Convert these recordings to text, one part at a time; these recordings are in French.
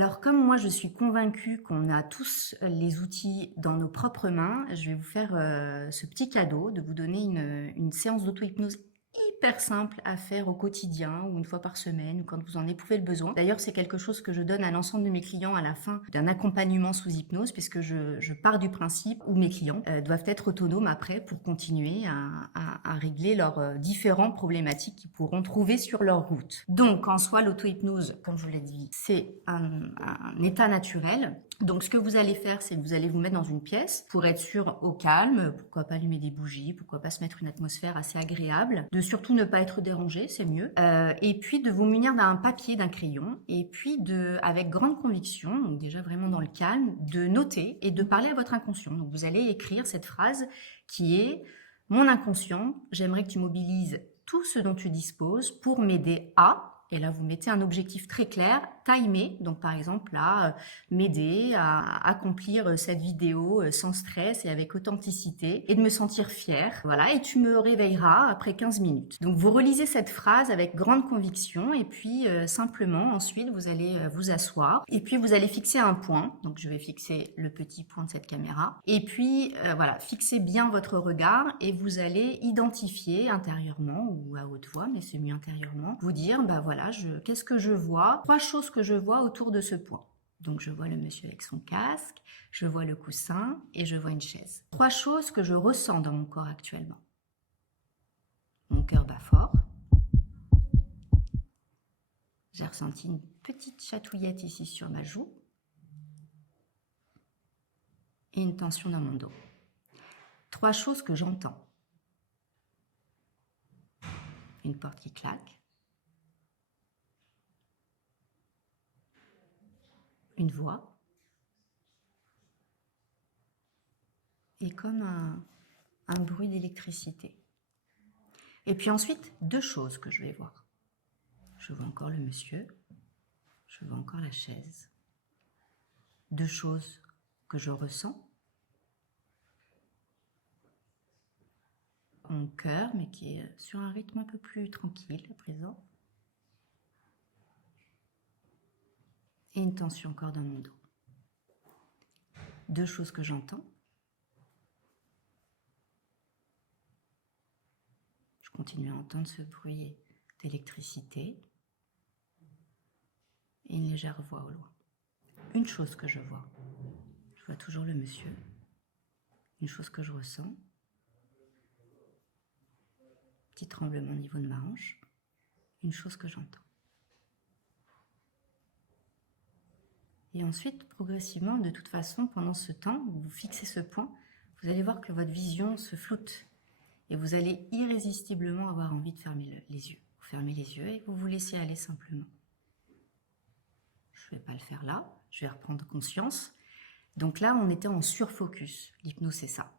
Alors, comme moi, je suis convaincue qu'on a tous les outils dans nos propres mains, je vais vous faire ce petit cadeau de vous donner une séance d'auto-hypnose hyper simple à faire au quotidien ou une fois par semaine ou quand vous en éprouvez le besoin. D'ailleurs, c'est quelque chose que je donne à l'ensemble de mes clients à la fin d'un accompagnement sous hypnose puisque je pars du principe où mes clients doivent être autonomes après pour continuer à régler leurs différentes problématiques qu'ils pourront trouver sur leur route. Donc, en soi, l'auto-hypnose, comme je vous l'ai dit, c'est un état naturel. Donc, ce que vous allez faire, c'est que vous allez vous mettre dans une pièce pour être sûr au calme, pourquoi pas allumer des bougies, pourquoi pas se mettre une atmosphère assez agréable, de surtout ne pas être dérangé, c'est mieux, et puis de vous munir d'un papier, d'un crayon, et puis avec grande conviction, donc déjà vraiment dans le calme, de noter et de parler à votre inconscient. Donc, vous allez écrire cette phrase qui est « Mon inconscient, j'aimerais que tu mobilises tout ce dont tu disposes pour m'aider à… » Et là, vous mettez un objectif très clair, timé. Donc, par exemple, là, m'aider à accomplir cette vidéo sans stress et avec authenticité et de me sentir fière. Voilà, et tu me réveilleras après 15 minutes. Donc, vous relisez cette phrase avec grande conviction et puis simplement, ensuite, vous allez vous asseoir et puis vous allez fixer un point. Donc, je vais fixer le petit point de cette caméra. Et puis, voilà, fixez bien votre regard et vous allez identifier intérieurement ou à haute voix, mais c'est mieux intérieurement, vous dire, bah voilà, qu'est-ce que je vois? 3 choses que je vois autour de ce point. Donc, je vois le monsieur avec son casque, je vois le coussin et je vois une chaise. 3 choses que je ressens dans mon corps actuellement. Mon cœur bat fort. J'ai ressenti une petite chatouillette ici sur ma joue et une tension dans mon dos. 3 choses que j'entends. Une porte qui claque. Une voix et comme un bruit d'électricité. Et puis ensuite, 2 choses que je vais voir. Je vois encore le monsieur, je vois encore la chaise. 2 choses que je ressens. Mon cœur, mais qui est sur un rythme un peu plus tranquille à présent. Et une tension encore dans mon dos. 2 choses que j'entends. Je continue à entendre ce bruit d'électricité et une légère voix au loin. Une chose que je vois toujours le monsieur. Une chose que je ressens. Petit tremblement au niveau de ma hanche. Une chose que j'entends. Et ensuite, progressivement, de toute façon, pendant ce temps où vous fixez ce point, vous allez voir que votre vision se floute. Et vous allez irrésistiblement avoir envie de fermer les yeux. Vous fermez les yeux et vous vous laissez aller simplement. Je ne vais pas le faire là, je vais reprendre conscience. Donc là, on était en surfocus. L'hypnose, c'est ça.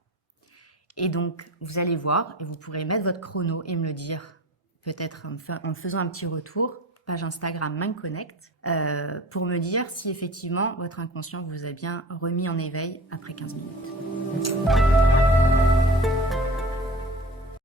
Et donc, vous allez voir, et vous pourrez mettre votre chrono et me le dire, peut-être en faisant un petit retour, page Instagram MindConnect, pour me dire si effectivement votre inconscient vous a bien remis en éveil après 15 minutes.